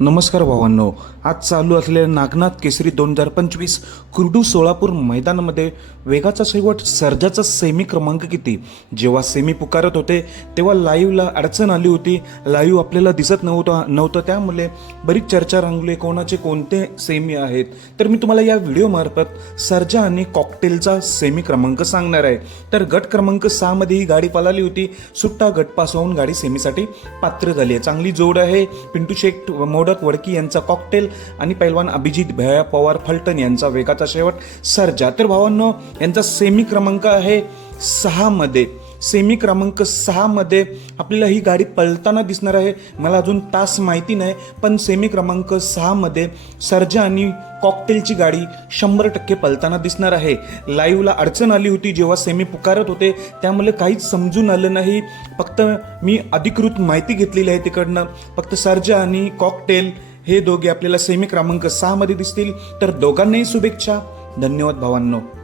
नमस्कार भावांनो आज चालू असलेल्या नागनाथ केसरी दोन हजार पंचवीस कुर्डू सोलापूर मैदानामध्ये वेगाचा शेवट सर्जाचा सेमी क्रमांक किती? जेव्हा सेमी पुकारत होते तेव्हा लाईव्हला अडचण आली होती. लाईव्ह आपल्याला दिसत नव्हता नव्हतं. त्यामुळे बरीच चर्चा रंगली. कोणाचे कोणते सेमी आहेत? तर मी तुम्हाला या व्हिडिओमार्फत सर्जा आणि कॉकटेलचा सेमी क्रमांक सांगणार आहे. तर गट क्रमांक सहामध्ये ही गाडी पळाली होती. सुट्टा गटपास होऊन गाडी सेमीसाठी पात्र झाली आहे. चांगली जोड आहे. पिंटू शेख मोडक वडकी यांचा कॉकटेल आणि पैलवान अभिजित भया पवार फलटण यांचा वेगाचा शेवट. सर्जा तर भावांनो यांचा सेमी क्रमांक आहे सहामध्ये सेमी क्रमांक सहामध्ये आपल्याला ही गाडी पळताना दिसणार आहे. मला अजून तास माहिती नाही पण सेमी क्रमांक सहामध्ये सर्जा आणि कॉकटेलची गाडी शंभर टक्के पळताना दिसणार आहे. लाईव्हला अडचण आली होती जेव्हा सेमी पुकारत होते त्यामुळे काहीच समजून आलं नाही. फक्त मी अधिकृत माहिती घेतलेली आहे तिकडनं. फक्त सर्जा आणि कॉकटेल हे दोघे आपल्याला सेमी क्रमांक सहामध्ये दिसतील. तर दोघांनाही शुभेच्छा. धन्यवाद भावांनो.